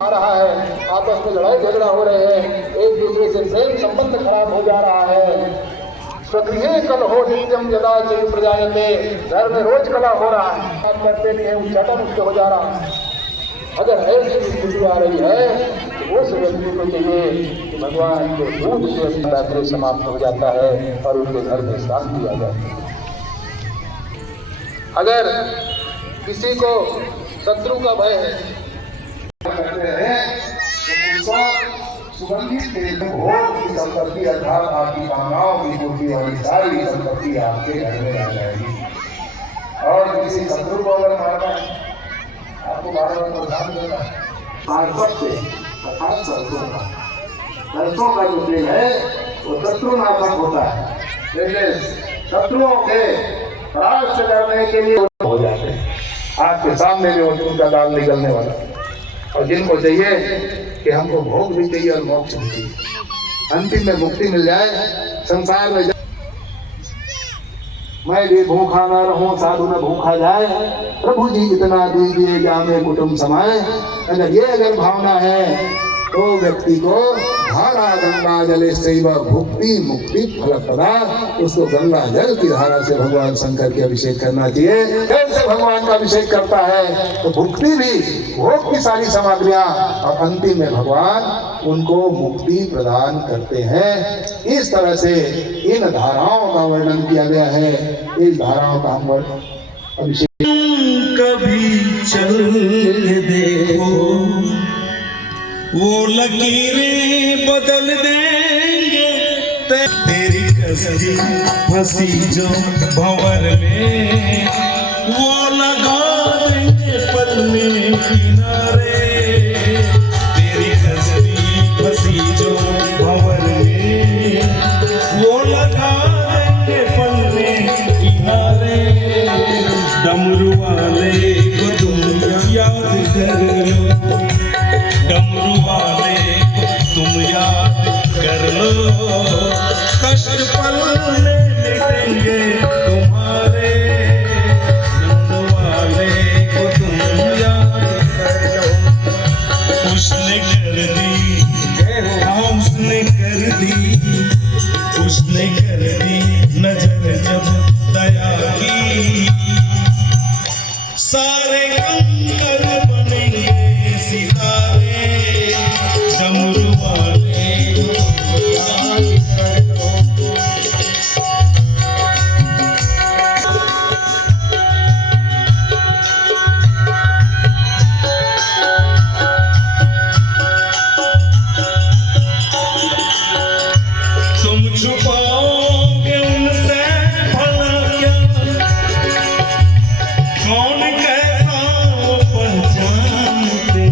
आ रहा है, आपस में लड़ाई झगड़ा हो रहे हैं, एक दूसरे से प्रेम संबंध खराब हो जा रहा है। स्वगृहे कलहो नित्यम यदा जय प्रजायते, घर में रोज कलह हो रहा है, बात करते नहीं है, उच्चाटन उससे हो जा रहा है। अगर ऐसी स्थिति आ रही है तो उस व्यक्ति को चाहिए कि भगवान के दूध से दायरे समाप्त हो जाता है और उनके घर में शांति आ जाती है। अगर किसी को शत्रु का भय है करते हैं तो उनको सुगंधित तेल भोग की संपत्ति अर्थात आपकी कामनाओं की पूर्ति वाली सारी संपत्ति आपके घर में आ जाएगी। और किसी शत्रु को अगर मारना है, आपको बार-बार तो ध्यान देना है, सांसद से अर्थात सरसों का जो तेल है वो शत्रु नाशक होता है, लेकिन शत्रुओं के परास्त करने के लिए हो जाते हैं। आपके सामने जो उनका दाल निकलने वाला, और जिनको चाहिए कि हमको भोग भी चाहिए और मोक्ष भी चाहिए, अंतिम में मुक्ति मिल जाए, संसार में मैं भी भूखा ना रहूं, साधु न भूखा जाए, प्रभु जी इतना दीजिए जामे कुटुंब समाए। अगर भावना है तो व्यक्ति को धारा गंगा जले सैव भुक्ति मुक्ति फलप्रदा, उसको गंगा जल की धारा से भगवान शंकर के अभिषेक करना चाहिए। जल से भगवान का अभिषेक करता है तो भुक्ति भी, भोग की सारी सामग्रियां, और अंतिम में भगवान उनको मुक्ति प्रदान करते हैं। इस तरह से इन धाराओं का वर्णन किया गया है। इस धाराओं का हम अभिषेक कभी चल देखो, वो लकीरें बदल देंगे, तेरी कश्ती फंसी जो भंवर में, वो लगा देंगे पल्ले किनारे, तेरी कश्ती फंसी जो भंवर में, वो लगा देंगे पल्ले किनारे। डमरू वाले को तुम याद कर लो, डमरू वाले तुम याद कर लो, कष्ट पल में मिटेंगे तुम्हारे। डमरू वाले को तुम याद कर लो, उसने कर दी, हाँ उसने कर दी, उसने कर दी नजर जब दया की, सारे कंकर बनेंगे सितारे। डमरू वाले याद कर लो, तुम छुपाओगे उनसे भला क्या, कौन कैसा वो पहचानते,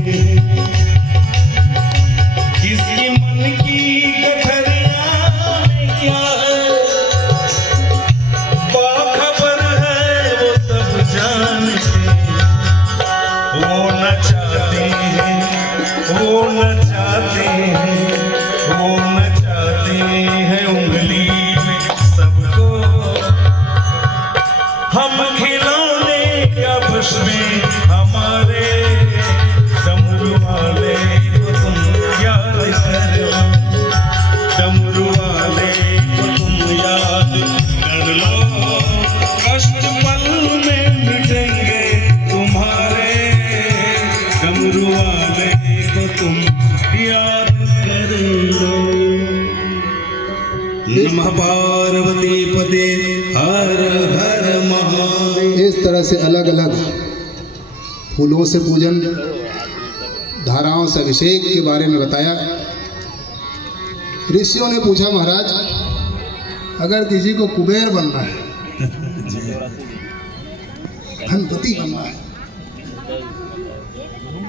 किसके मन की गठरिया में क्या है, बाखबर है वो सब जानते। वो न चाहते हैं, वो न चाहते हैं, वो न चाहते हैं उंगली में सबको हम खिलौने क्या बस में हमारे। डमरू वाले को तुम याद करो, डमरू वाले को तुम याद कर लो, कष्ट पल में मिटेंगे तुम्हारे। डमरू वाले को तुम याद कर लो। नमः पार्वती पते हर हर महादेव। इस तरह से अलग अलग फूलों से पूजन, धाराओं से अभिषेक के बारे में बताया। ऋषियों ने पूछा, महाराज अगर किसी को कुबेर बनना है, धनपति बनना है,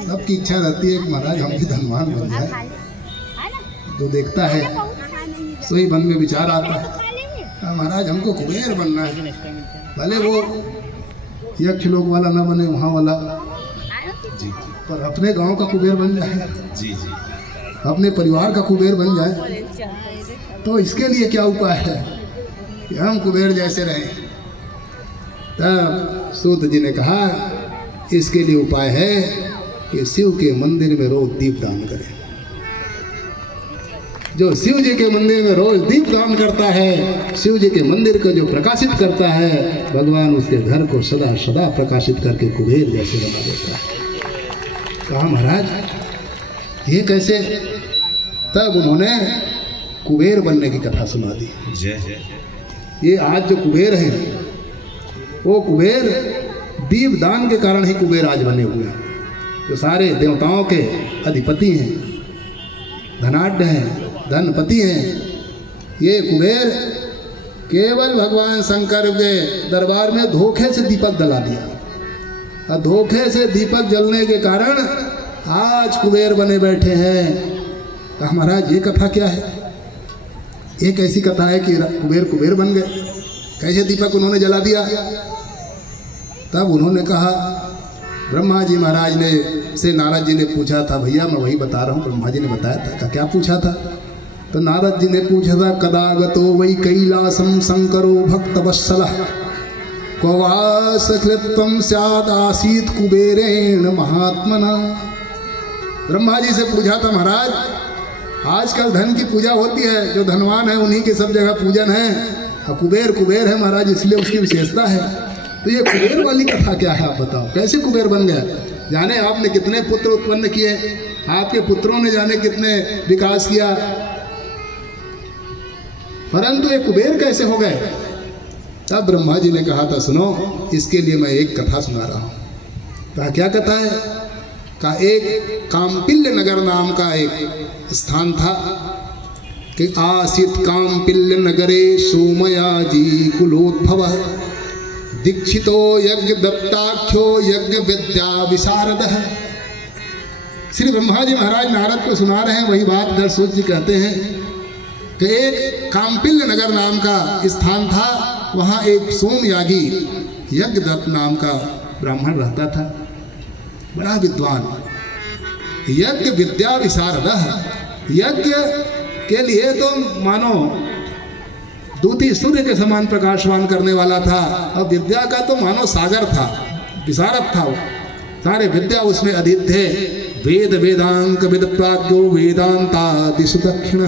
सबकी इच्छा रहती है कि महाराज हम भी धनवान बन जाए, जो देखता है सोई मन में विचार आता है, महाराज हमको कुबेर बनना है, भले वो यक्ष लोग वाला ना बने, वहाँ वाला जी, पर अपने गांव का कुबेर बन जाए, जी जी, अपने परिवार का कुबेर बन जाए। तो इसके लिए क्या उपाय है कि हम कुबेर जैसे रहें? तब सूत जी ने कहा इसके लिए उपाय है कि शिव के मंदिर में रोज दीप दान करें। जो शिव जी के मंदिर में रोज दीप दान करता है, शिव जी के मंदिर को जो प्रकाशित करता है, भगवान उसके घर को सदा सदा प्रकाशित करके कुबेर जैसे बना देता है। कहा महाराज ये कैसे? तब उन्होंने कुबेर बनने की कथा सुना दी। ये आज जो कुबेर हैं, वो कुबेर दीप दान के कारण ही कुबेर आज बने हुए हैं। जो सारे देवताओं के अधिपति हैं, धनाढ्य हैं, धनपति हैं, ये कुबेर केवल भगवान शंकर के दरबार में धोखे से दीपक जला दिया, और धोखे से दीपक जलने के कारण आज कुबेर बने बैठे हैं। कहा महाराज ये कथा क्या है? ये कैसी कथा है कि कुबेर बन गए? कैसे दीपक उन्होंने जला दिया? तब उन्होंने कहा, ब्रह्मा जी महाराज ने से नारद जी ने पूछा था। भैया मैं वही बता रहा हूँ, ब्रह्मा जी ने बताया था। क्या पूछा था? तो नारद जी ने पूछा था, कदागतो वै कैलासम शंकरो भक्त वत्सलः क्वासकृत्वं स्याद् आसीत् कुबेरेण महात्मना। ब्रह्मा जी से पूछा था, महाराज आजकल धन की पूजा होती है, जो धनवान है उन्हीं के सब जगह पूजन है, और कुबेर है महाराज, इसलिए उसकी विशेषता है। तो ये कुबेर वाली कथा क्या है आप बताओ, कैसे कुबेर बन गया? जाने आपने कितने पुत्र उत्पन्न किए, आपके पुत्रों ने जाने कितने विकास किया, परंतु ये कुबेर कैसे हो गए? तब ब्रह्मा जी ने कहा था, सुनो इसके लिए मैं एक कथा सुना रहा हूँ। कहा क्या कथा है? का एक काम्पिल्य नगर नाम का एक स्थान था कि आसित काम्पिल्य नगरे सोमयाजी कुलोद्भव दीक्षितो यज्ञ दत्ताख्यो यज्ञ विद्या विशारद है। श्री ब्रह्मा जी महाराज नारद को सुना रहे हैं वही बात। दरसूत जी कहते हैं कि एक काम्पिल्य नगर नाम का स्थान था, वहाँ एक सोमयागी यज्ञ दत्त नाम का ब्राह्मण रहता था, बड़ा विद्वान, यज्ञ विद्या विशारद। यज्ञ के लिए तो मानो दूती सूर्य के समान प्रकाशवान करने वाला था, और विद्या का तो मानो सागर था, विशारद था वो, सारे विद्या उसमें अधीत थे। वेद वेदांक विद प्राज्ञो वेदांतादिषु दक्षिण,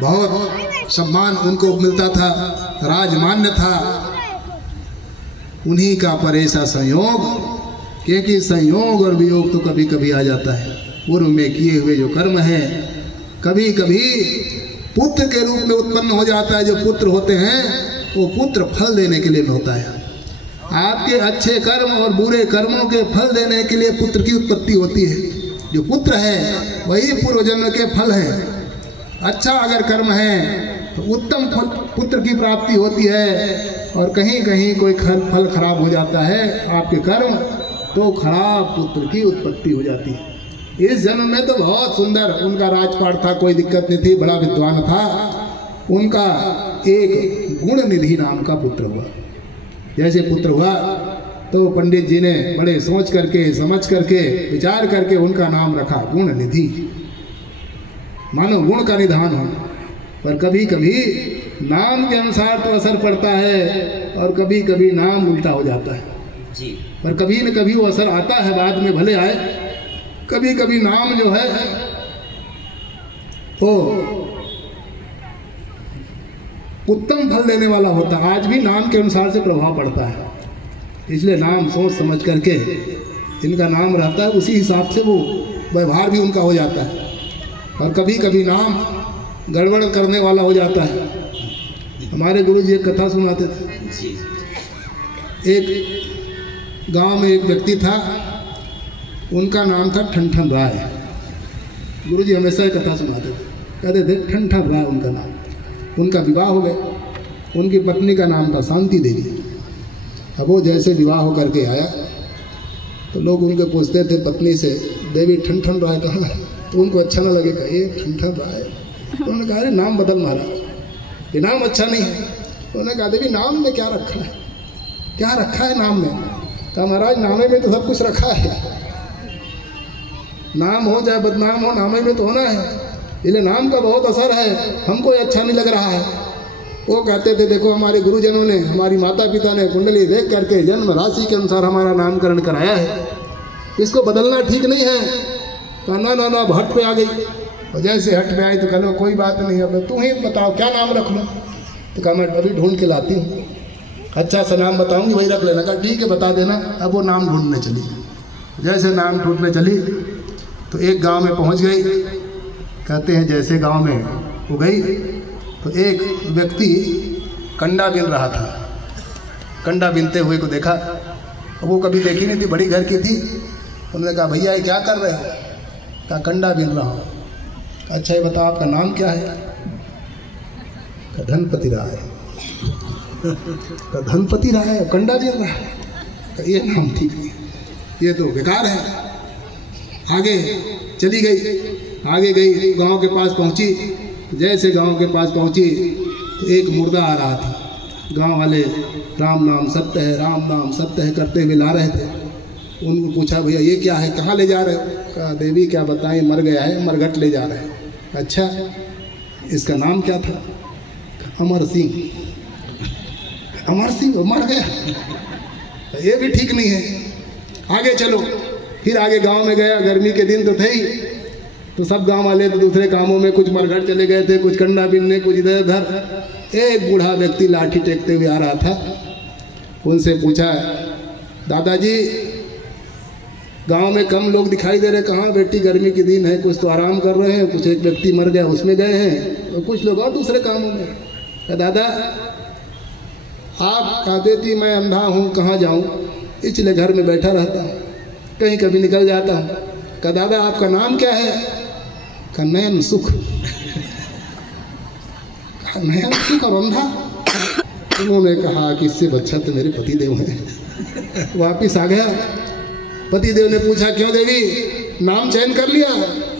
बहुत सम्मान उनको मिलता था, राजमान्य था। उन्हीं का पर ऐसा संयोग, क्योंकि संयोग और वियोग तो कभी कभी आ जाता है। पूर्व में किए हुए जो कर्म है कभी कभी पुत्र के रूप में उत्पन्न हो जाता है। जो पुत्र होते हैं वो पुत्र फल देने के लिए होता है। आपके अच्छे कर्म और बुरे कर्मों के फल देने के लिए पुत्र की उत्पत्ति होती है। जो पुत्र है वही पूर्व जन्म के फल है। अच्छा अगर कर्म है तो उत्तम फल पुत्र की प्राप्ति होती है, और कहीं कहीं कोई फल खराब हो जाता है आपके कर्म, तो खराब पुत्र की उत्पत्ति हो जाती है। इस जन्म में तो बहुत सुंदर उनका राजपाट था, कोई दिक्कत नहीं थी, बड़ा विद्वान था। उनका एक गुण निधि नाम का पुत्र हुआ। जैसे पुत्र हुआ तो पंडित जी ने बड़े सोच करके समझ करके विचार करके उनका नाम रखा गुण निधि, मानो गुण का निधान हो। पर कभी कभी नाम के अनुसार तो असर पड़ता है, और कभी कभी नाम उल्टा हो जाता है जी। पर कभी न कभी वो असर आता है, बाद में भले आए। कभी कभी नाम जो है वो उत्तम फल देने वाला होता है। आज भी नाम के अनुसार से प्रभाव पड़ता है, इसलिए नाम सोच समझ करके इनका नाम रहता है, उसी हिसाब से वो व्यवहार भी उनका हो जाता है। और कभी कभी नाम गड़बड़ करने वाला हो जाता है। हमारे गुरु जी एक कथा सुनाते थे। एक गांव में एक व्यक्ति था, उनका नाम था ठनठन राय। गुरु जी हमेशा एक कथा सुनाते थे, कहते थे ठनठन राय उनका नाम। उनका विवाह हो गया। उनकी पत्नी का नाम था शांति देवी। अब वो जैसे विवाह होकर के आया तो लोग उनके पूछते थे पत्नी से, देवी ठनठन राय कहाँ है? तो उनको अच्छा ना लगे, कहे ठनठन राय। तो उन्होंने कहा अरे नाम बदल मारा, ये नाम अच्छा नहीं है। तो उन्होंने कहा देवी नाम में क्या रखा है, क्या रखा है नाम में? कहा महाराज नामे में तो सब कुछ रखा है, नाम हो चाहे बदनाम हो नामे में तो होना है, इसलिए नाम का बहुत असर है, हमको अच्छा नहीं लग रहा है। वो कहते थे देखो हमारे गुरुजनों ने, हमारी माता पिता ने कुंडली देख करके जन्म राशि के अनुसार हमारा नामकरण कराया है, इसको बदलना ठीक नहीं है। कहा ना ना ना, हट पे आ गई। और जैसे हट पे आई तो कहो कोई बात नहीं, अब तू ही बताओ क्या नाम रख लूँ। तो कहा मैं अभी ढूंढ के लाती हूँ, अच्छा सा नाम बताऊँगी वही रख लेना। कहा ठीक है बता देना। अब वो नाम ढूंढने चली। जैसे नाम ढूंढने चली तो एक गांव में पहुंच गई। कहते हैं जैसे गांव में वो गई तो एक व्यक्ति कंडा बिन रहा था। कंडा बिनते हुए को देखा, वो कभी देखी नहीं थी, बड़ी घर की थी। उन्होंने कहा भैया ये क्या कर रहे हो? कहा कंडा बिन रहा हूँ। अच्छा ये बताओ आपका नाम क्या है? कहा धनपति राय। कहा धनपति राय कंडा बिन रहा है? कहा ये नाम ठीक नहीं, ये तो बेकार है। आगे चली गई, आगे गई, गांव के पास पहुंची। जैसे गांव के पास पहुंची तो एक मुर्दा आ रहा था। गांव वाले राम नाम सत्य है, राम नाम सत्य है करते हुए ला रहे थे। उनको पूछा भैया ये क्या है, कहाँ ले जा रहे हो? कहा देवी क्या बताएं, मर गया है, मरघट ले जा रहे हैं। अच्छा इसका नाम क्या था? अमर सिंह। अमर सिंह वो मर गया, ये भी ठीक नहीं है। आगे चलो, फिर आगे गांव में गया। गर्मी के दिन तो थे ही, तो सब गांव वाले तो दूसरे कामों में, कुछ मरघट चले गए थे, कुछ कंडा बिनने, कुछ इधर उधर। एक बूढ़ा व्यक्ति लाठी टेकते हुए आ रहा था। उनसे पूछा दादाजी गांव में कम लोग दिखाई दे रहे, कहाँ बेटी गर्मी के दिन है, कुछ तो आराम कर रहे हैं, कुछ एक व्यक्ति मर गया उसमें गए हैं, और कुछ लोग और दूसरे कामों में। दादा आप कहा देती मैं अंधा हूँ, कहाँ जाऊँ, इसलिए घर में बैठा रहता हूँ, कहीं कभी निकल जाता हूँ। कहा दादा आपका नाम क्या है? कहा नयन सुख। कहा नयन सुख और अंधा? उन्होंने कहा कि इससे अच्छा तो मेरे पति देव हैं। वापिस आ गया। पति देव ने पूछा क्यों देवी नाम चयन कर लिया?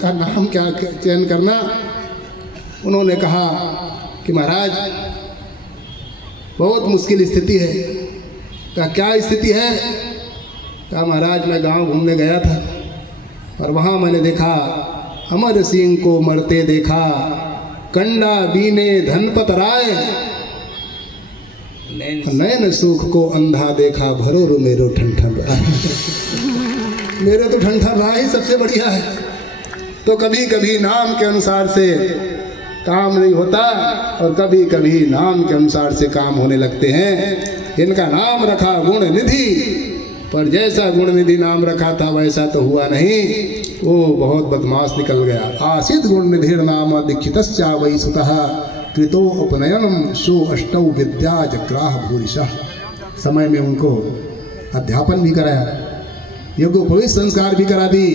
कहा नाम क्या चयन करना। उन्होंने कहा कि महाराज बहुत मुश्किल स्थिति है। कहा क्या स्थिति है? कहा महाराज मैं गांव घूमने गया था और वहाँ मैंने देखा अमर सिंह को मरते देखा, कंडा बीने धनपत राय, नयन सुख को अंधा देखा, भरो मेरो ठंठन राय। मेरे तो ठंठन राय ही सबसे बढ़िया है। तो कभी कभी नाम के अनुसार से काम नहीं होता और कभी कभी नाम के अनुसार से काम होने लगते हैं। इनका नाम रखा गुण निधि, पर जैसा गुण निधि नाम रखा था वैसा तो हुआ नहीं, वो बहुत बदमाश निकल गया। आसित गुण निधिर नाम दीक्षितश्चा वै सुतः कृतो उपनयनम शो अष्टौ विद्या जग्राह भूरिशः। समय में उनको अध्यापन भी कराया, यज्ञोपवीत संस्कार भी करा दी,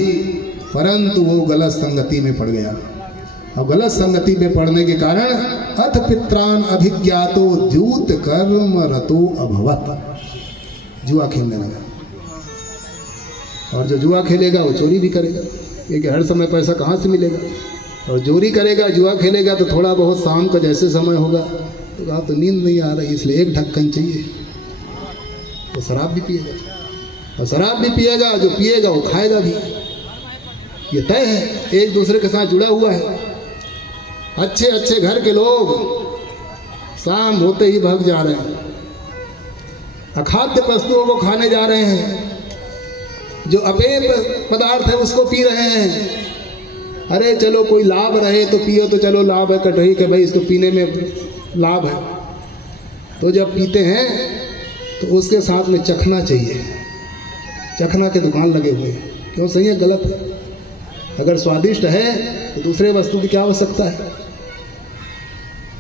परंतु वो गलत संगति में पड़ गया। अब गलत संगति में पड़ने के कारण अथ पित्रान अभिज्ञातो द्यूत कर्म रतो अभवत, जुआ खेलने लगा। और जो जुआ खेलेगा वो चोरी भी करेगा, क्योंकि हर समय पैसा कहाँ से मिलेगा। और चोरी करेगा, जुआ खेलेगा तो थोड़ा बहुत शाम का जैसे समय होगा तो कहा तो नींद नहीं आ रही इसलिए एक ढक्कन चाहिए, तो शराब भी पिएगा। और शराब भी पिएगा, जो पिएगा वो खाएगा भी, ये तय है, एक दूसरे के साथ जुड़ा हुआ है। अच्छे अच्छे घर के लोग शाम होते ही भाग जा रहे हैं, अखाद्य वस्तुओं को खाने जा रहे हैं, जो अपेय पदार्थ है उसको पी रहे हैं। अरे चलो कोई लाभ रहे तो पियो, तो चलो लाभ है कटही के भाई इसको पीने में लाभ है, तो जब पीते हैं तो उसके साथ में चखना चाहिए। चखना के दुकान लगे हुए हैं, क्यों सही है गलत है? अगर स्वादिष्ट है तो दूसरे वस्तु की क्या आवश्यकता है?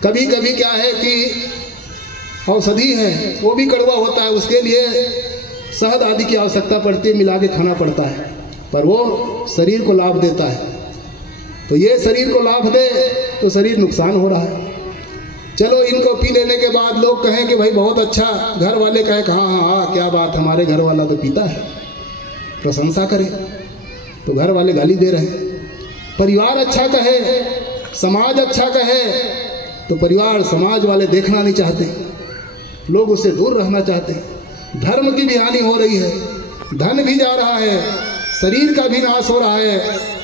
कभी कभी क्या है कि औषधि है वो भी कड़वा होता है, उसके लिए शहद आदि की आवश्यकता पड़ती है, मिला के खाना पड़ता है, पर वो शरीर को लाभ देता है। तो ये शरीर को लाभ दे तो शरीर नुकसान हो रहा है। चलो इनको पी लेने के बाद लोग कहें कि भाई बहुत अच्छा, घर वाले कहें कि हाँ हाँ हाँ क्या बात, हमारे घर वाला तो पीता है, प्रशंसा करें, तो घर वाले गाली दे रहे हैं। परिवार अच्छा कहे, समाज अच्छा कहे, तो परिवार समाज वाले देखना नहीं चाहते, लोग उससे दूर रहना चाहते हैं। धर्म की भी हानि हो रही है, धन भी जा रहा है, शरीर का भी नाश हो रहा है,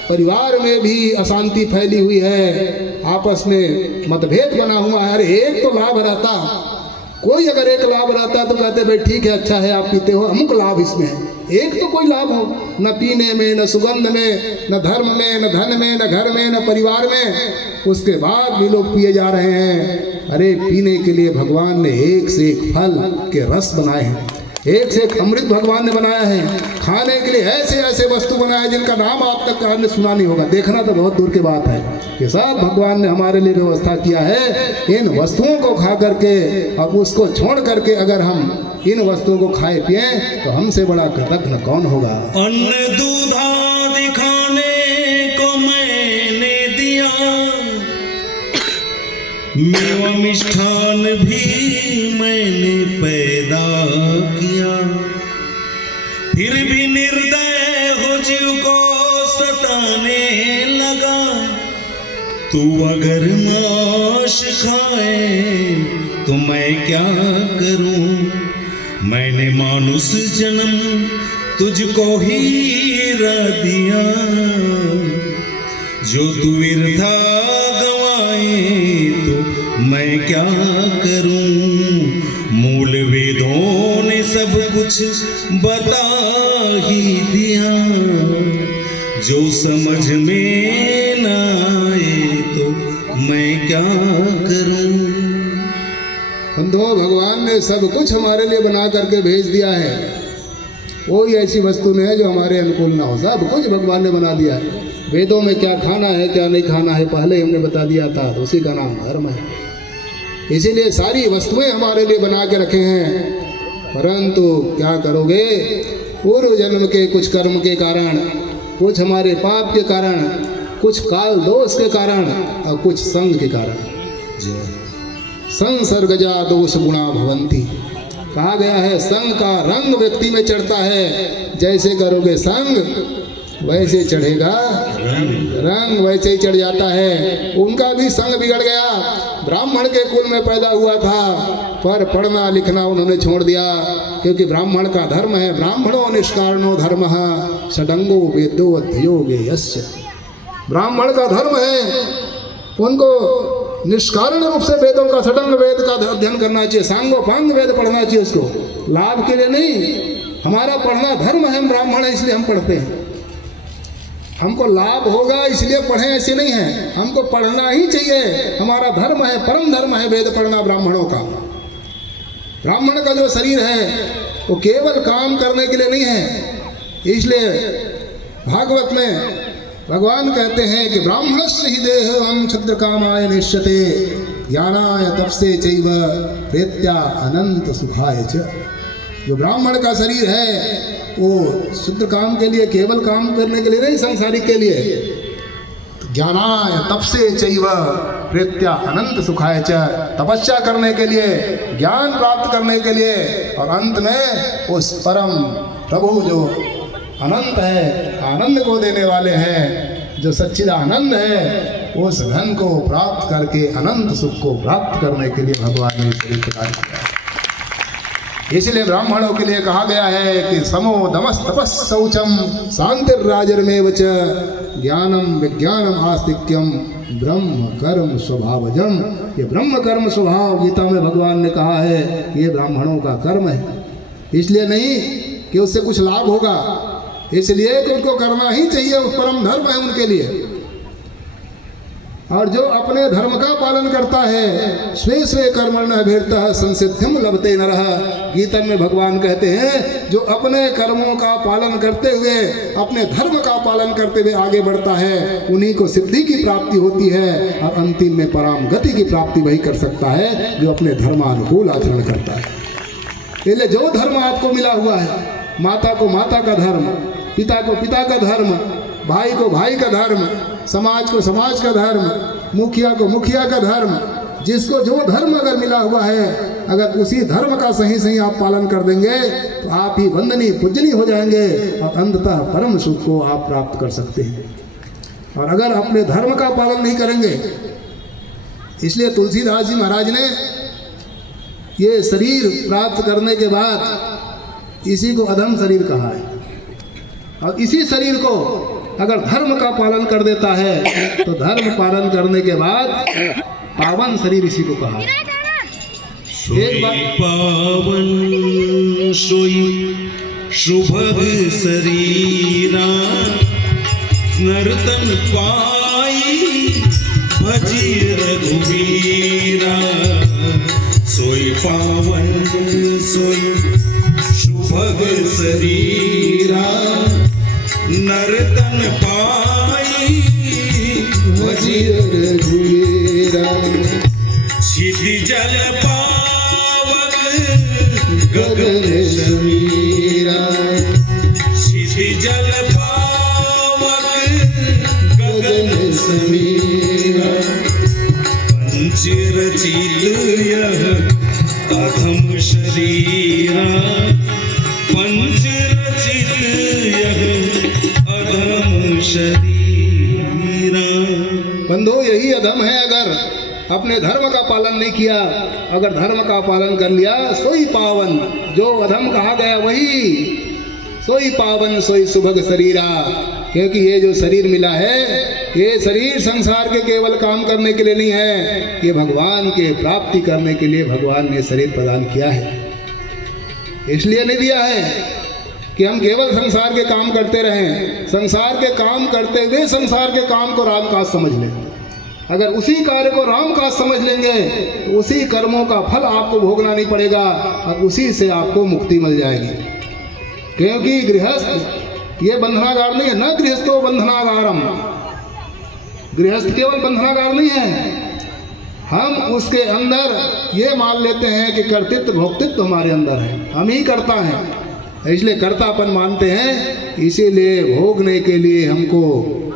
परिवार में भी अशांति फैली हुई है, आपस में मतभेद बना हुआ है। अरे एक तो लाभ रहता कोई अगर एक लाभ रहता है तो कहते भाई ठीक है, अच्छा है आप पीते हो, अमुक लाभ इसमें है। एक तो कोई लाभ हो, न पीने में, न सुगंध में, न धर्म में, न धन में, न घर में, न परिवार में, उसके बाद भी लोग पिए जा रहे हैं। अरे पीने के लिए भगवान ने एक से एक फल के रस बनाए हैं, एक से एक अमृत भगवान ने बनाया है। खाने के लिए ऐसे ऐसे वस्तु बनाए जिनका नाम आप तक आपने सुना नहीं होगा, देखना तो बहुत दूर की बात है। ये सब भगवान ने हमारे लिए व्यवस्था किया है। इन वस्तुओं को खा करके और उसको छोड़ करके अगर हम इन वस्तुओं को खाए पिए तो हमसे बड़ा कृतज्ञ कौन होगा। अन्न दूधा दिखाने को मैंने दिया, मेवा मिष्ठान भी मैंने पैदा किया, फिर भी निर्दय हो जीव को सताने लगा। तू अगर मांस खाए तो मैं क्या करूं, मैंने मानुष जन्म तुझको हीरा दिया, जो तू व्यर्था गवाए तो मैं क्या करूं। मूल वेदों ने सब कुछ बता ही दिया, जो समझ में ना आए तो मैं क्या करूं। बंधुओं, भगवान ने सब कुछ हमारे लिए बना करके भेज दिया है। कोई ऐसी वस्तु नहीं है जो हमारे अनुकूल ना हो, सब कुछ भगवान ने बना दिया है। वेदों में क्या खाना है क्या नहीं खाना है पहले हमने बता दिया था, तो उसी का नाम धर्म है। इसीलिए सारी वस्तुएं हमारे लिए बना के रखे हैं। परंतु क्या करोगे, पूर्व जन्म के कुछ कर्म के कारण, कुछ हमारे पाप के कारण, कुछ काल दोष के कारण और कुछ संग के कारण। संसर्गजा दोष गुणा भवंती, कहा गया है संग का रंग व्यक्ति में चढ़ता है। जैसे करोगे संग वैसे चढ़ेगा रंग, वैसे ही चढ़ जाता है। उनका भी संग बिगड़ गया। ब्राह्मण के कुल में पैदा हुआ था, पर पढ़ना लिखना उन्होंने छोड़ दिया, क्योंकि ब्राह्मण का धर्म है ब्राह्मणो निष्कारणो धर्मः षडंगो वेदो अध्ययो गेयस्य। ब्राह्मण का धर्म है उनको निष्कारण रूप से वेदों का, षडंग वेद का अध्ययन करना चाहिए, सांगोपांग वेद पढ़ना चाहिए उसको, लाभ के लिए नहीं। हमारा पढ़ना धर्म है, हम ब्राह्मण है इसलिए हम पढ़ते हैं। हमको लाभ होगा इसलिए पढ़ें ऐसे नहीं है, हमको पढ़ना ही चाहिए। हमारा धर्म है, परम धर्म है वेद पढ़ना ब्राह्मणों का। ब्राह्मण का जो शरीर है वो केवल काम करने के लिए नहीं है। इसलिए भागवत में भगवान कहते हैं कि ब्राह्मणस्य हि देहं क्षुद्र कामाय निश्यते ज्ञानाय तपसे चैव प्रेत्या अनंत सुखाय च। जो ब्राह्मण का शरीर है वो शुद्ध काम के लिए, केवल काम करने के लिए नहीं, सांसारिक के लिए। ज्ञानाय तपसे चैव प्रेत्या अनंत सुखाय च, तपस्या करने के लिए, ज्ञान प्राप्त करने के लिए, और अंत में उस परम प्रभु जो अनंत है, आनंद को देने वाले हैं, जो सच्चिदानंद है, उस धन को प्राप्त करके अनंत सुख को प्राप्त करने के लिए भगवान ने शरीर प्रदान किया। इसलिए ब्राह्मणों के लिए कहा गया है कि समो दमस तपस शौचम शांतिर्राजर्मेव च ज्ञानम विज्ञानम आस्तिक्यम ब्रह्म कर्म स्वभावजम। ये ब्रह्म कर्म स्वभाव गीता में भगवान ने कहा है, ये ब्राह्मणों का कर्म है। इसलिए नहीं कि उससे कुछ लाभ होगा, इसलिए कि उनको करना ही चाहिए, उस परम धर्म है उनके लिए। और जो अपने धर्म का पालन करता है, स्वे स्वे कर्मण्य अभिरतः संसिद्धिम लभते नरः। गीता में भगवान कहते हैं जो अपने कर्मों का पालन करते हुए, अपने धर्म का पालन करते हुए आगे बढ़ता है, उन्हीं को सिद्धि की प्राप्ति होती है, और अंतिम में पराम गति की प्राप्ति वही कर सकता है जो अपने धर्मानुकूल आचरण करता है। इसलिए जो धर्म आपको मिला हुआ है, माता को माता का धर्म, पिता को पिता का धर्म, भाई को भाई का धर्म, समाज को समाज का धर्म, मुखिया को मुखिया का धर्म, जिसको जो धर्म अगर मिला हुआ है, अगर उसी धर्म का सही सही आप पालन कर देंगे तो आप ही वंदनीय पूजनीय हो जाएंगे और अंततः परम सुख को आप प्राप्त कर सकते हैं। और अगर अपने धर्म का पालन नहीं करेंगे, इसलिए तुलसीदास जी महाराज ने ये शरीर प्राप्त करने के बाद इसी को अधम शरीर कहा है। और इसी शरीर को अगर धर्म का पालन कर देता है तो धर्म पालन करने के बाद पावन शरीर इसी को कहा है। सोई पावन सोई सुभग शरीरा नर्तन पाई भजी रघुवीरा। सोई पावन सोई सुभग शरीरा नर्तन पाई भजी रघुवीरा। क्षिति जल पावक गगन समीरा। क्षिति जल पावक गगन समीरा। पंच रचित यह अधम शरीरा। पंच रचित यह अधम शरीरा। बंधु, यही अधम है। अगर अपने धर्म का पालन नहीं किया, अगर धर्म का पालन कर लिया, सोई पावन, जो अधम कहा गया वही सोई पावन सोई सुभग शरीरा। क्योंकि ये जो शरीर मिला है, ये शरीर संसार के केवल काम करने के लिए नहीं है, ये भगवान के प्राप्ति करने के लिए भगवान ने शरीर प्रदान किया है। इसलिए नहीं दिया है कि हम केवल संसार के काम करते रहें। संसार के काम करते हुए संसार के काम को रामकाज समझ लें। अगर उसी कार्य को रामकाज समझ लेंगे तो उसी कर्मों का फल आपको भोगना नहीं पड़ेगा और उसी से आपको मुक्ति मिल जाएगी। क्योंकि गृहस्थ ये बंधनागार नहीं है, न गृहस्थो बंधनागारम। गृहस्थ केवल बंधनागार नहीं है, हम उसके अंदर ये मान लेते हैं कि कर्तृत्व भोक्तृत्व हमारे अंदर है, हम ही करता हैं, इसलिए कर्तापन मानते हैं। इसीलिए भोगने के लिए हमको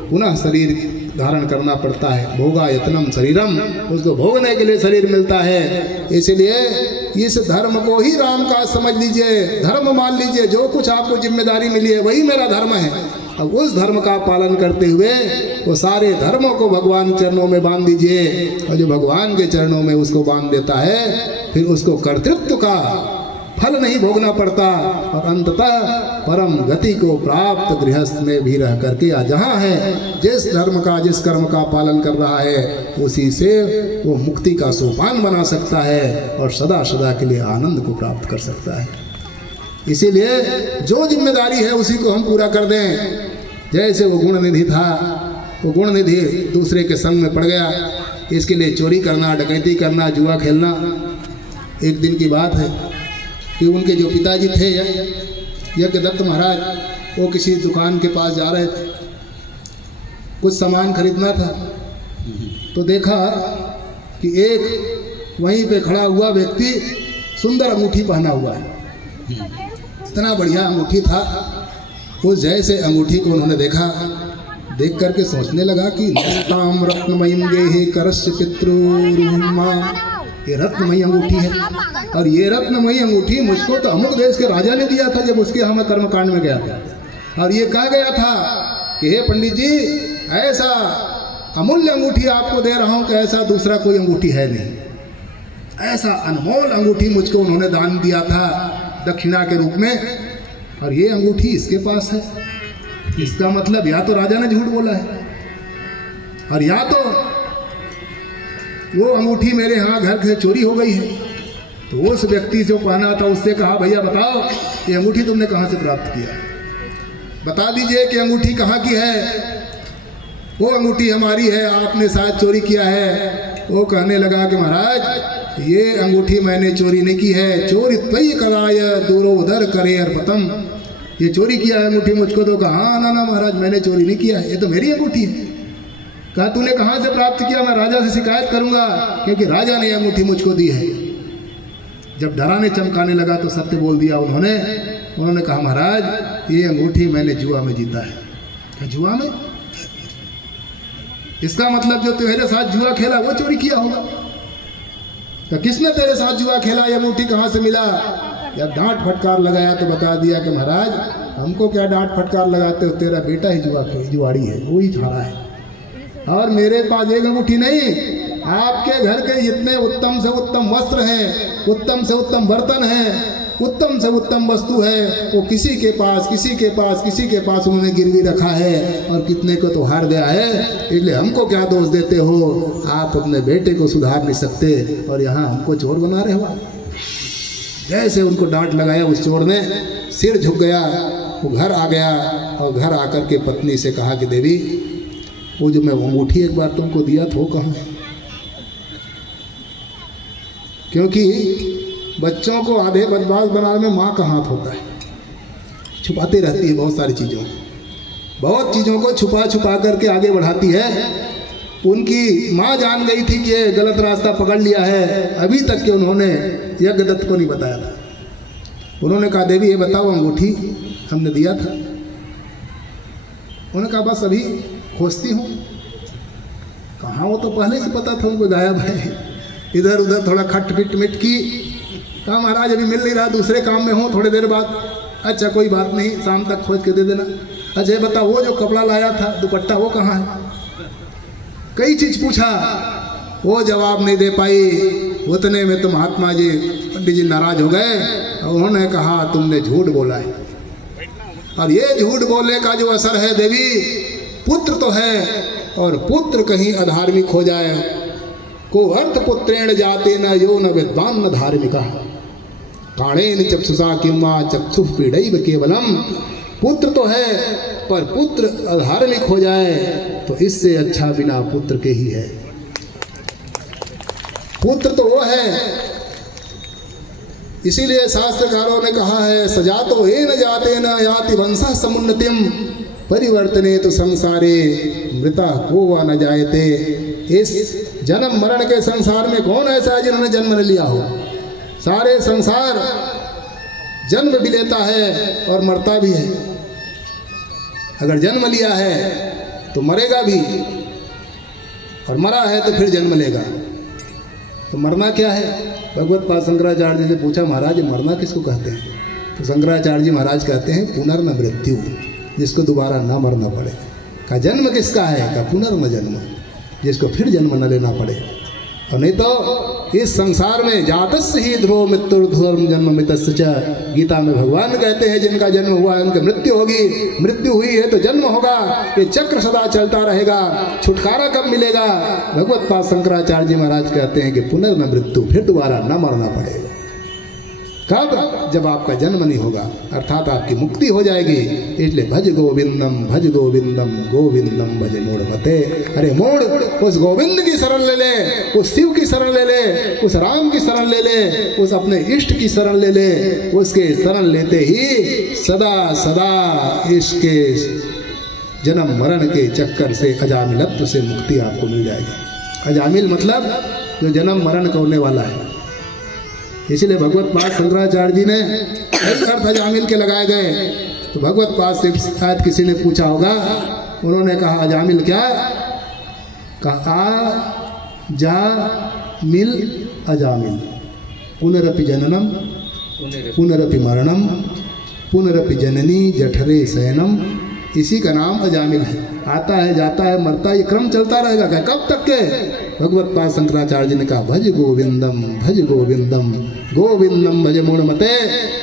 पुनः शरीर धारण करना पड़ता है। भोगा यत्नम शरीरम, उसको भोगने के लिए शरीर मिलता है। इसलिए इस धर्म को ही राम का समझ लीजिए, धर्म मान लीजिए। जो कुछ आपको जिम्मेदारी मिली है वही मेरा धर्म है। अब उस धर्म का पालन करते हुए वो सारे धर्मों को भगवान चरणों में बांध दीजिए, और जो भगवान के चरणों में उसको बांध देता है, फिर उसको कर्तृत्व का फल नहीं भोगना पड़ता और अंततः परम गति को प्राप्त गृहस्थ में भी रह करके या जहाँ है, जिस धर्म का जिस कर्म का पालन कर रहा है, उसी से वो मुक्ति का सोपान बना सकता है और सदा सदा के लिए आनंद को प्राप्त कर सकता है। इसीलिए जो जिम्मेदारी है उसी को हम पूरा कर दें। जैसे वो गुण निधि था, वो गुण निधि दूसरे के संग में पड़ गया, इसके लिए चोरी करना, डकैती करना, जुआ खेलना। एक दिन की बात है कि उनके जो पिताजी थे यज्ञदत्त महाराज, वो किसी दुकान के पास जा रहे थे, कुछ सामान खरीदना था, तो देखा कि एक वहीं पे खड़ा हुआ व्यक्ति सुंदर अंगूठी पहना हुआ है। इतना बढ़िया अंगूठी था। वो जैसे अंगूठी को उन्होंने देखा, देख करके सोचने लगा कि नष्टाम रत्नमयीं गेहे करस्य पितृरुमा, ये रत्नमयी अंगूठी है, और ये रत्नमयी अंगूठी मुझको तो अमुक देश के राजा ने दिया था जब उसके यहाँ मैं कर्मकांड में गया था। और ये कहा गया था कि हे पंडित जी, ऐसा अमूल्य अंगूठी आपको दे रहा हूँ कि ऐसा दूसरा कोई अंगूठी है नहीं। ऐसा अनमोल अंगूठी मुझको उन्होंने दान दिया था दक्षिणा के रूप में, और ये अंगूठी इसके पास है। इसका मतलब या तो राजा ने झूठ बोला है, और या तो वो अंगूठी मेरे यहाँ घर से चोरी हो गई है। तो उस व्यक्ति जो पहना था उससे कहा, भैया बताओ ये अंगूठी तुमने कहाँ से प्राप्त किया, बता दीजिए कि अंगूठी कहाँ की है। वो अंगूठी हमारी है, आपने शायद चोरी किया है। वो कहने लगा कि महाराज ये अंगूठी मैंने चोरी नहीं की है, चोरी तई कराय दूरो उधर करे अर्पतम, ये चोरी किया है अंगूठी मुझको। तो कहा हाँ ना महाराज मैंने चोरी नहीं किया है, ये तो मेरी अंगूठी है। कहा तूने कहाँ से प्राप्त किया, मैं राजा से शिकायत करूंगा क्योंकि राजा ने अंगूठी मुझको दी है। जब डराने चमकाने लगा तो सत्य बोल दिया उन्होंने कहा महाराज ये अंगूठी मैंने जुआ में जीता है। कहा जुआ में? इसका मतलब जो तेरे साथ जुआ खेला वो चोरी किया होगा। तो किसने तेरे साथ जुआ खेला, ये अंगूठी कहाँ से मिला? जब डांट फटकार लगाया तो बता दिया कि महाराज हमको क्या डांट फटकार लगाते हो, तेरा बेटा ही जुआड़ी है, वो ही हारा है। और मेरे पास एक अंगूठी नहीं, आपके घर के जितने उत्तम से उत्तम वस्त्र हैं, उत्तम से उत्तम बर्तन हैं, उत्तम से उत्तम वस्तु है, वो किसी के पास उन्होंने गिरवी रखा है, और कितने को तो हार गया है। इसलिए हमको क्या दोष देते हो, आप अपने बेटे को सुधार नहीं सकते और यहाँ हमको चोर बना रहे हो। जैसे उनको डांट लगाया उस चोर ने, सिर झुक गया, वो घर आ गया और घर आकर के पत्नी से कहा कि देवी वो जो मैं अंगूठी एक बार तुमको दिया था वो कहाँ है? क्योंकि बच्चों को आधे बदमाश बनाने में माँ का हाथ होता है, छुपाती रहती है बहुत सारी चीज़ों को, बहुत चीज़ों को छुपा छुपा करके आगे बढ़ाती है। उनकी माँ जान गई थी कि ये गलत रास्ता पकड़ लिया है, अभी तक के उन्होंने यज्ञदत्त को नहीं बताया था। उन्होंने कहा देवी ये बताओ अंगूठी हमने दिया था? उन्होंने कहा बस अभी खोजती हूँ। कहाँ, वो तो पहले से पता था उनको गायब है। इधर उधर थोड़ा खट पिट मिट की, कहा महाराज अभी मिल नहीं रहा, दूसरे काम में हूँ, थोड़ी देर बाद। अच्छा कोई बात नहीं, शाम तक खोज के दे देना। अच्छा ये बताओ वो जो कपड़ा लाया था दुपट्टा वो कहाँ है? कई चीज़ पूछा, वो जवाब नहीं दे पाई। उतने में तो महात्मा जी पंडित जी नाराज हो गए और उन्होंने कहा तुमने झूठ बोला है, और ये झूठ बोलने का जो असर है देवी, पुत्र तो है और पुत्र कहीं अधार्मिक हो जाए। को अर्थ पुत्रेण जाते न यो न विद्वान न धार्मिका काणेन चक्षुषा किंवा चक्षु पीड़ैव केवलम। पुत्र तो है पर पुत्र अधार्मिक हो जाए तो इससे अच्छा बिना पुत्र के ही है। पुत्र तो वो है, इसीलिए शास्त्रकारों ने कहा है सजातो हे न जाते न याति वंशः समुन्नतिम परिवर्तने तो संसारे मृता को वा न जायते। इस जन्म मरण के संसार में कौन ऐसा है जिन्होंने जन्म न लिया हो? सारे संसार जन्म भी लेता है और मरता भी है। अगर जन्म लिया है तो मरेगा भी, और मरा है तो फिर जन्म लेगा। तो मरना क्या है? भगवत पाद शंकराचार्य जी से पूछा महाराज मरना किसको कहते हैं? तो शंकराचार्य जी महाराज कहते हैं पुनर्न मृत्यु, जिसको दोबारा ना मरना पड़े। का जन्म किसका है? का पुनर्न जन्म, जिसको फिर जन्म न लेना पड़े। और नहीं तो इस संसार में जातस्य ही ध्रुव मृत्युर्ध्रुवम जन्म मृतस्य च, गीता में भगवान कहते हैं जिनका जन्म हुआ है उनकी मृत्यु होगी, मृत्यु हुई है तो जन्म होगा। ये चक्र सदा चलता रहेगा, छुटकारा कब मिलेगा? भगवत पाद शंकराचार्य जी महाराज कहते हैं कि पुनर्न मृत्यु, फिर दोबारा न मरना पड़ेगा। कब? जब आपका जन्म नहीं होगा, अर्थात आपकी मुक्ति हो जाएगी। इसलिए भज गोविंदम गोविंदम भज मोड़ मते। अरे मोड़, उस गोविंद की शरण ले ले, उस शिव की शरण ले ले, उस राम की शरण ले ले, उस अपने इष्ट की शरण ले ले। उसके शरण लेते ही सदा सदा इसके जन्म मरण के चक्कर से, अजामिलत्व से मुक्ति आपको मिल जाएगी। अजामिल मतलब जो जन्म मरण करने वाला है। इसलिए भगवत पाद शंकराचार्य जी ने कई अर्थ अजामिल के लगाए गए। तो भगवत पाद से शायद किसी ने पूछा होगा, उन्होंने कहा अजामिल क्या? कहा जा मिल अजामिल, पुनरपि जननम पुनरपि मरणम पुनरपि जननी जठरे शयनम। इसी का नाम अजामिल है। आता है जाता है मरता, ये क्रम चलता रहेगा। क्या कब तक के? भगवत पाद शंकराचार्य जी ने कहा भज गोविंदम गोविंदम भज मूढ़ मते।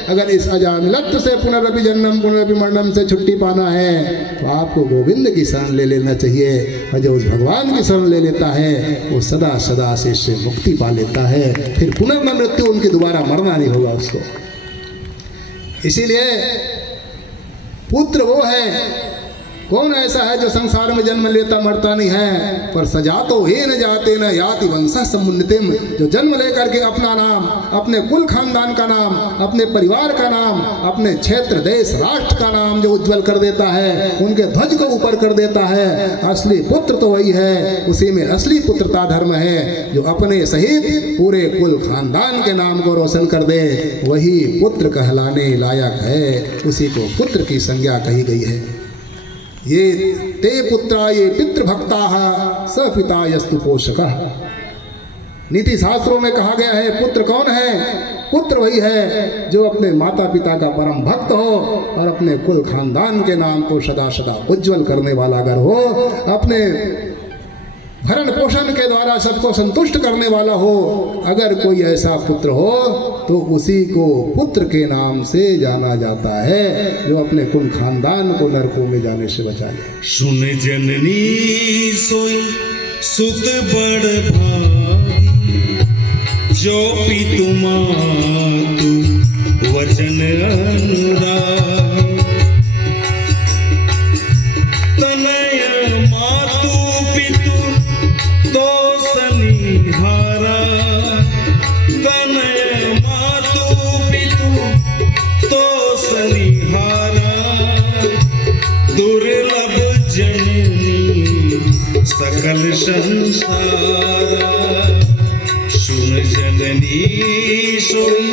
अगर इस अजामिलत्व से पुनरपि जन्म पुनरपि मरणम से छुट्टी पाना है तो आपको गोविंद की शरण ले लेना चाहिए। और जो उस भगवान की शरण ले लेता है वो सदा सदा से इससे मुक्ति पा लेता है। फिर पुनर्न मृत्यु, उनकी दोबारा मरना नहीं होगा उसको। इसीलिए पुत्र वो है, कौन ऐसा है जो संसार में जन्म लेता मरता नहीं है? पर सजातो हे न जाते न याति वंशः समुन्नतिम, जो जन्म लेकर के अपना नाम, अपने कुल खानदान का नाम, अपने परिवार का नाम, अपने क्षेत्र देश राष्ट्र का नाम जो उज्जवल कर देता है, उनके ध्वज को ऊपर कर देता है। असली पुत्र तो वही है, उसी में असली पुत्रता धर्म है। जो अपने सहित पूरे कुल खानदान के नाम को रोशन कर दे वही पुत्र कहलाने लायक है, उसी को पुत्र की संज्ञा कही गई है। ये ते पुत्रा ये पितृभक्ता स पिता यस्तु पोषकः। नीति शास्त्रों में कहा गया है पुत्र कौन है? पुत्र वही है जो अपने माता पिता का परम भक्त हो और अपने कुल खानदान के नाम को सदा सदा उज्जवल करने वाला अगर हो, अपने भरण पोषण के द्वारा सबको संतुष्ट करने वाला हो। अगर कोई ऐसा पुत्र हो तो उसी को पुत्र के नाम से जाना जाता है, जो अपने कुल खानदान को नरकों में जाने से बचा ले। सुन जननी सोई सुत बड़ भागी, जो पितु मातु वचन अनुराग तनय मातु पितु तो सनिहारा तनय मातु पितु तो सनिहारा दुर्लभ जननी सकल संसारा सुन जननी सोई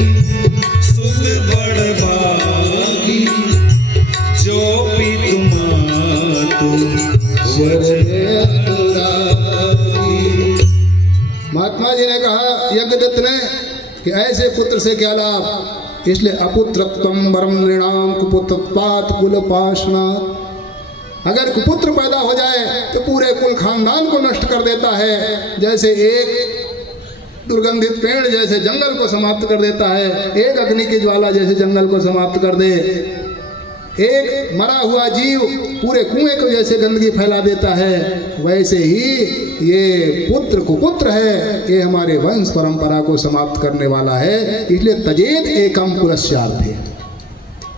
सुध बड़ भागी जो पितु मातु महात्मा जी ने कहा यज्ञदत्त ने कि ऐसे पुत्र से क्या लाभ, इसलिए अपुत्रत्वम वरम नृणाम कुपुत्रत्वात् कुलपाशनात्। अगर कुपुत्र पैदा हो जाए तो पूरे कुल खानदान को नष्ट कर देता है। जैसे एक दुर्गंधित पेड़ जैसे जंगल को समाप्त कर देता है, एक अग्नि की ज्वाला जैसे जंगल को समाप्त कर दे, एक मरा हुआ जीव पूरे कुएं को जैसे गंदगी फैला देता है, वैसे ही ये पुत्र कुपुत्र है, ये हमारे वंश परंपरा को समाप्त करने वाला है। इसलिए तजेत एकम कुलस्यार्थे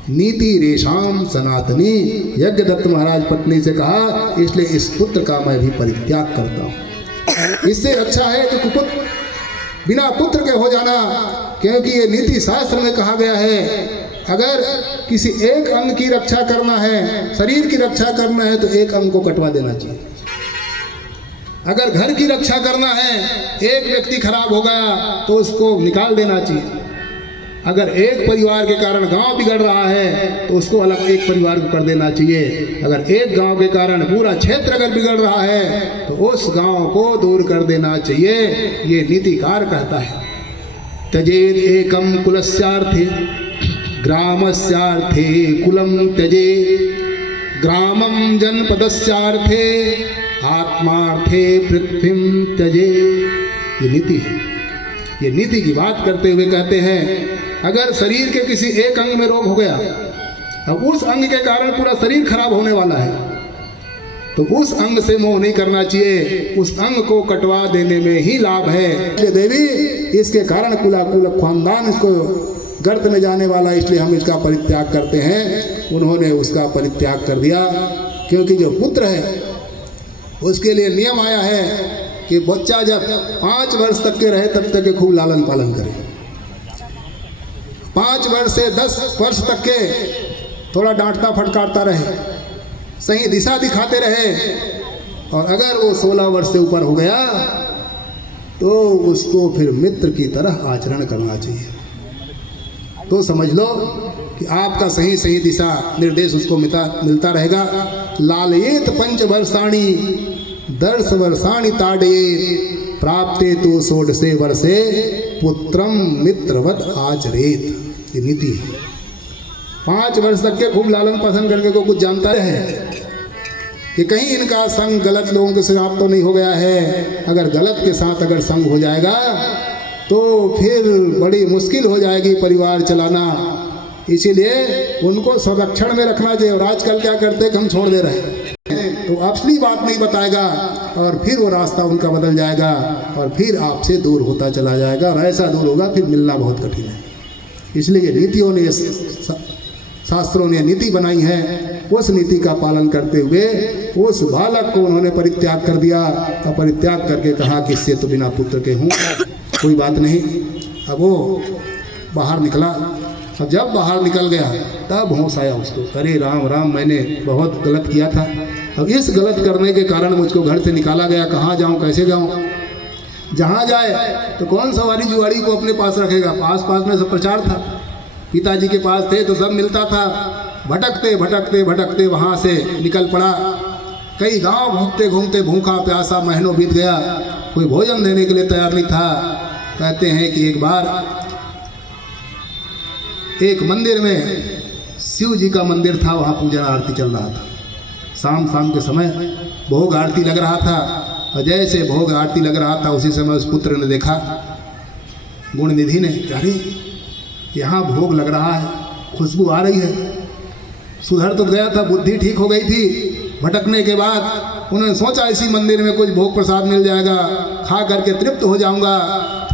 नीति रेशाम सनातनी। यज्ञदत्त महाराज पत्नी से कहा इसलिए इस पुत्र का मैं भी परित्याग करता हूँ। इससे अच्छा है कि कुपुत्र बिना पुत्र के हो जाना, क्योंकि ये नीति शास्त्र में कहा गया है अगर किसी एक अंग की रक्षा करना है, शरीर की रक्षा करना है तो एक अंग को कटवा देना चाहिए। अगर घर की रक्षा करना है, एक व्यक्ति खराब होगा तो उसको निकाल देना चाहिए। अगर एक परिवार के कारण गांव बिगड़ रहा है तो उसको अलग एक परिवार को कर देना चाहिए। अगर एक गांव के कारण पूरा क्षेत्र अगर बिगड़ रहा है तो उस गांव को दूर कर देना चाहिए। ये नीतिकार कहता है त्यजेत एकम कुलस्यार्थे ग्रामस्यार्थे कुलम त्यजेत ग्रामम जनपदस्यार्थे आत्मार्थे पृथ्वीम त्यजेत। ये नीति है। ये नीति की बात करते हुए कहते हैं अगर शरीर के किसी एक अंग में रोग हो गया, अब उस अंग के कारण पूरा शरीर खराब होने वाला है, तो उस अंग से मोह नहीं करना चाहिए, उस अंग को कटवा देने में ही लाभ है। देवी इसके कारण कुल खानदान इसको गर्त में जाने वाला, इसलिए हम इसका परित्याग करते हैं। उन्होंने उसका परित्याग कर दिया, क्योंकि जो पुत्र है उसके लिए नियम आया है कि बच्चा जब 5 वर्ष तक के रहे तब तक के खूब लालन पालन करे। 5 वर्ष से 10 वर्ष तक के थोड़ा डांटता फटकारता रहे, सही दिशा दिखाते रहे, और अगर वो 16 वर्ष से ऊपर हो गया तो उसको फिर मित्र की तरह आचरण करना चाहिए। तो समझ लो कि आपका सही सही दिशा निर्देश उसको मिलता रहेगा। लालयेत 5 वर्षाणि 10 वर्षाणि ताड़येत प्राप्ते तो 16 वर्षे पुत्रम मित्रवत आचरेत। ये नीति है। 5 वर्ष तक के खूब लालन पालन करके को कुछ जानता है कि कहीं इनका संग गलत लोगों के साथ तो नहीं हो गया है। अगर गलत के साथ अगर संग हो जाएगा तो फिर बड़ी मुश्किल हो जाएगी परिवार चलाना। इसीलिए उनको संरक्षण में रखना चाहिए। और आजकल क्या करते हैं कि हम छोड़ दे रहे हैं, तो असली बात नहीं बताएगा और फिर वो रास्ता उनका बदल जाएगा और फिर आपसे दूर होता चला जाएगा, और ऐसा दूर होगा फिर मिलना बहुत कठिन है। इसलिए नीतियों ने, शास्त्रों ने नीति बनाई है, उस नीति का पालन करते हुए उस बालक को उन्होंने परित्याग कर दिया और परित्याग करके कहा कि इससे तो बिना पुत्र के हूँ, कोई बात नहीं। अब वो बाहर निकला। अब जब बाहर निकल गया तब होश आया उसको, अरे राम राम, मैंने बहुत गलत किया था। अब इस गलत करने के कारण मुझको घर से निकाला गया, कहाँ जाऊँ कैसे जाऊँ। जहाँ जाए तो कौन सवारी जुआड़ी को अपने पास रखेगा। पास पास में सब प्रचार था, पिताजी के पास थे तो सब मिलता था। भटकते भटकते भटकते वहाँ से निकल पड़ा। कई गांव घूमते घूमते भूखा प्यासा महीनों बीत गया, कोई भोजन देने के लिए तैयार नहीं था। कहते हैं कि एक बार एक मंदिर में, शिव जी का मंदिर था, वहाँ पूजा आरती चल रहा था। शाम शाम के समय भोग आरती लग रहा था, और जैसे भोग आरती लग रहा था उसी समय उस पुत्र ने देखा, गुण निधि ने, अरे यहाँ भोग लग रहा है, खुशबू आ रही है। सुधर तो गया था, बुद्धि ठीक हो गई थी। भटकने के बाद उन्होंने सोचा इसी मंदिर में कुछ भोग प्रसाद मिल जाएगा, खा करके तृप्त हो जाऊंगा,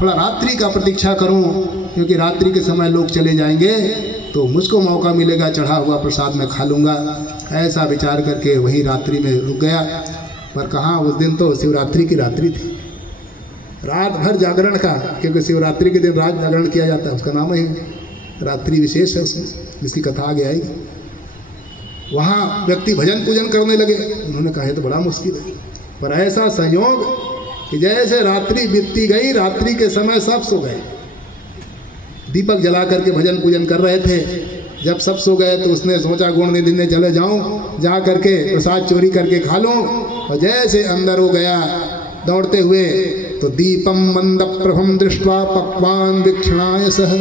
थोड़ा रात्रि का प्रतीक्षा करूं, क्योंकि रात्रि के समय लोग चले जाएंगे तो मुझको मौका मिलेगा, चढ़ा हुआ प्रसाद मैं खा लूँगा। ऐसा विचार करके वही रात्रि में रुक गया। पर कहाँ, उस दिन तो शिवरात्रि की रात्रि थी, रात भर जागरण का, क्योंकि शिवरात्रि के दिन रात जागरण किया जाता है, उसका नाम ही रात्रि विशेष है उसमें, जिसकी कथा आगे आएगी। वहाँ व्यक्ति भजन पूजन करने लगे। उन्होंने कहा तो बड़ा मुश्किल है, पर ऐसा संयोग कि जैसे रात्रि बीतती गई, रात्रि के समय सब सो गए। दीपक जला करके भजन पूजन कर रहे थे। जब सब सो गए तो उसने सोचा गुण निधि ने चले जाऊं, जा करके प्रसाद चोरी करके खा लूं। और जैसे अंदर हो गया दौड़ते हुए, तो दीपम मंद प्रभम दृष्टवा पक्वान वीक्षणाय सह,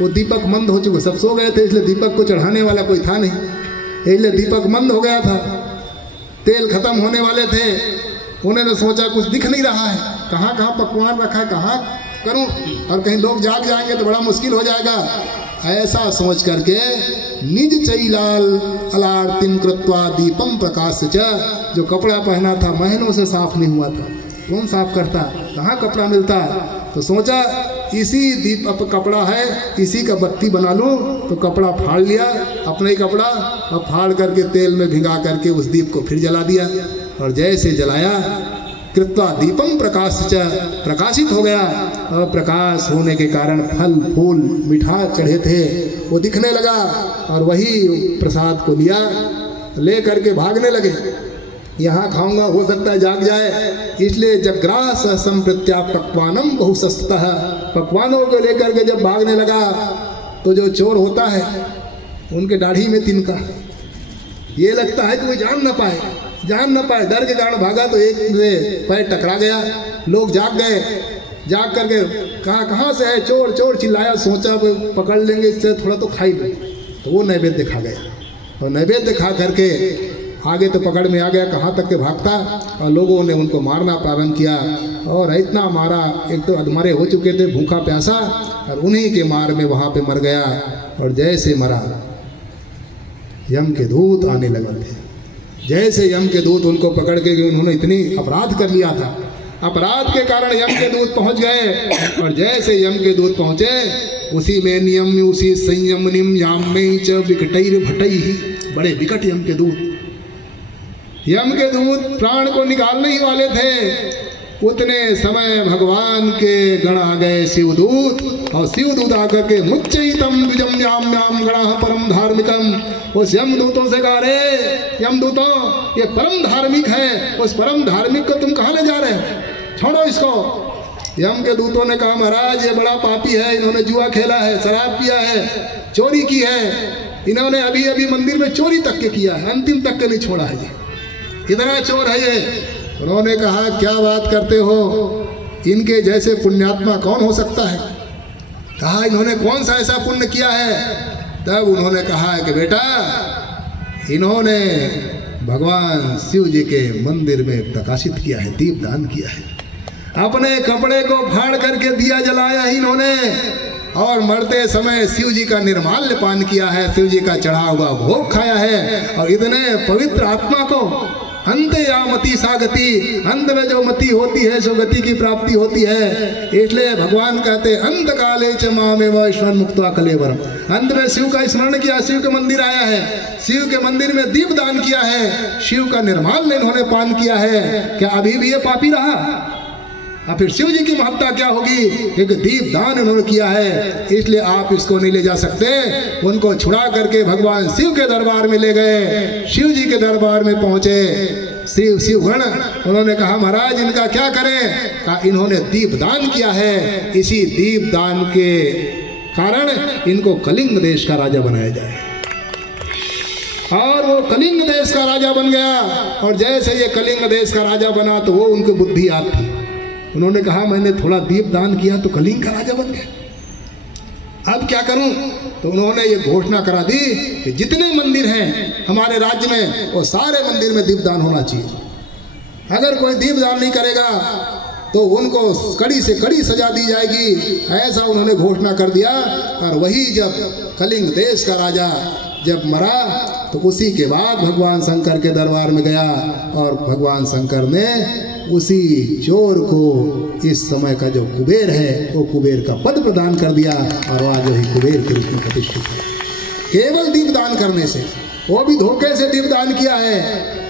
वो दीपक मंद हो चुके, सब सो गए थे, इसलिए दीपक को चढ़ाने वाला कोई था नहीं, इसलिए दीपक मंद हो गया था, तेल खत्म होने वाले थे। उन्होंने सोचा कुछ दिख नहीं रहा है, कहाँ कहाँ पकवान रखा है, कहाँ करूं, और कहीं लोग जाग जाएंगे तो बड़ा मुश्किल हो जाएगा। ऐसा सोच करके निज चैलाल अलार्तिम कृत्वा दीपम प्रकाश च, जो कपड़ा पहना था महीनों से साफ नहीं हुआ था, कौन साफ करता, कहाँ कपड़ा मिलता, तो सोचा इसी दीप अब कपड़ा है, इसी का बत्ती बना लूं। तो कपड़ा फाड़ लिया, अपना ही कपड़ा, और फाड़ करके तेल में भिगा करके उस दीप को फिर जला दिया। और जैसे जलाया, कृत्वा दीपम प्रकाश च, प्रकाशित हो गया। और प्रकाश होने के कारण फल फूल मिठा चढ़े थे वो दिखने लगा, और वही प्रसाद को लिया, ले करके भागने लगे। यहाँ खाऊंगा, हो सकता है जाग जाए, इसलिए जग्रास संप्रत्या पकवानम बहुसस्तः, पकवानों को लेकर के जब भागने लगा, तो जो चोर होता है उनके दाढ़ी में तिनका, ये लगता है कि वो जान न पाए, डर के कारण भागा तो एक से पैर टकरा गया। लोग जाग गए, जाग करके कहाँ से है, चोर चोर चिल्लाया, सोचा पकड़ लेंगे इससे थोड़ा तो खाई ले, तो वो नैवेद्य खा गया। और नैवेद्य खा करके आगे तो पकड़ में आ गया, कहाँ तक के भागता, और लोगों ने उनको मारना प्रारंभ किया। और इतना मारा, एक तो अधमरे हो चुके थे, भूखा प्यासा, और उन्हीं के मार में वहाँ पे मर गया। और जैसे मरा, यम के दूत आने लगे थे। जैसे यम के दूत उनको पकड़ के, उन्होंने इतनी अपराध कर लिया था, अपराध के कारण यम के दूत पहुँच गए। और जैसे यम के दूत पहुँचे, उसी में नियम, उसी संयम निम याम्य च विकटैर भटैहि, बड़े विकट यम के दूत, यम के दूत प्राण को निकालने ही वाले थे। उतने समय भगवान के गण आ गए शिवदूत, और शिवदूत आकर के मुच्चैतम द्विजम याम्याम गणः परम धार्मिकम, उस यमदूतों से कहा, रे यमदूतों, ये परम धार्मिक है, उस परम धार्मिक को तुम कहाँ ले जा रहे हैं, छोड़ो इसको। यम के दूतों ने कहा, महाराज ये बड़ा पापी है, इन्होंने जुआ खेला है, शराब पिया है, चोरी की है, इन्होंने अभी अभी मंदिर में चोरी तक के किया है, अंतिम तक के नहीं छोड़ा है, ये इतना चोर है ये। उन्होंने कहा, क्या बात करते हो, इनके जैसे पुण्यात्मा कौन हो सकता है। कहा, इन्होंने कौन सा ऐसा पुण्य किया है। तब उन्होंने कहा कि बेटा, इन्होंने भगवान शिव जी के मंदिर में प्रकाशित किया है, दीप दान किया है, अपने कपड़े को फाड़ करके दिया जलाया ही इन्होंने, और मरते समय शिव जी का निर्माल्य पान किया है, शिव जी का चढ़ा हुआ भोग खाया है। और इतने पवित्र आत्मा को अंत या मति सागति, अंत में जो मति होती है सो गति की प्राप्ति होती है। इसलिए भगवान कहते अंत काले च मामेव ईश्वर मुक्त्वा कलेवरम, अंत में शिव का स्मरण किया, शिव के मंदिर आया है, शिव के मंदिर में दीप दान किया है, शिव का निर्माल्य इन्होंने पान किया है, क्या अभी भी ये पापी रहा। अब फिर शिव जी की महत्ता क्या होगी, क्योंकि दीप दान इन्होंने किया है, इसलिए आप इसको नहीं ले जा सकते। उनको छुड़ा करके भगवान शिव के दरबार में ले गए। शिव जी के दरबार में पहुंचे शिवगण, उन्होंने कहा, महाराज इनका क्या करें। कहा, इन्होंने दीप दान किया है, इसी दीप दान के कारण इनको कलिंग देश का राजा बनाया जाए। और वो कलिंग देश का राजा बन गया। और जैसे ये कलिंग देश का राजा बना, तो वो उनकी बुद्धि याद थी। उन्होंने कहा, मैंने थोड़ा दीप दान किया तो कलिंग का राजा बन गया, अब क्या करूं। तो उन्होंने ये घोषणा करा दी कि जितने मंदिर हैं हमारे राज्य में, वो सारे मंदिर में दीपदान होना चाहिए। अगर कोई दीपदान नहीं करेगा तो उनको कड़ी से कड़ी सजा दी जाएगी, ऐसा उन्होंने घोषणा कर दिया। और वही जब कलिंग देश का राजा जब मरा, तो उसी के बाद भगवान शंकर के दरबार में गया, और भगवान शंकर ने उसी चोर को इस समय का जो कुबेर है वो कुबेर का पद प्रदान कर दिया और आज वही कुबेर के रूप में प्रतिष्ठित है। केवल दीपदान करने से, वो भी धोखे से दीपदान किया है।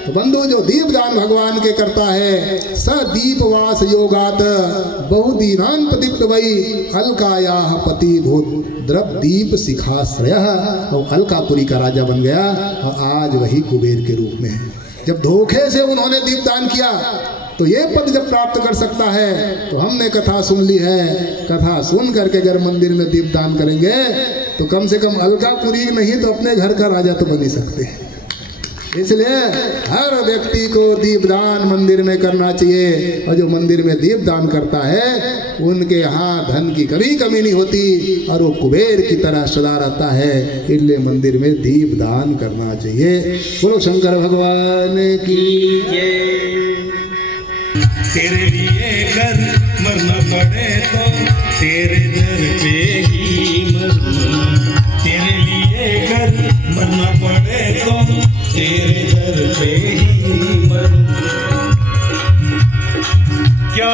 तो बंधु, जो दीपदान भगवान के करता है, स दीपवास योगात बहुदीनान प्रदीप्त वही अलकायाः पति भूत द्रव दीप शिखाश्रय, और अलकापुरी का राजा बन गया और आज वही कुबेर के रूप में है। जब धोखे से उन्होंने दीपदान किया तो ये पद जब प्राप्त कर सकता है, तो हमने कथा सुन ली है, कथा सुन करके अगर मंदिर में दीपदान करेंगे तो कम से कम अलकापुरी नहीं तो अपने घर का राजा तो बन ही सकते हैं। इसलिए हर व्यक्ति को दीपदान मंदिर में करना चाहिए, और जो मंदिर में दीपदान करता है उनके यहाँ धन की कभी कमी नहीं होती और वो कुबेर की तरह सदा रहता है। इसलिए मंदिर में दीपदान करना चाहिए। बोलो शंकर भगवान की जय। तेरे लिए घर मरना पड़े तो तेरे दर पे ही मरूं, तेरे लिए घर मरना पड़े तो तेरे दर पे ही मरूं। क्या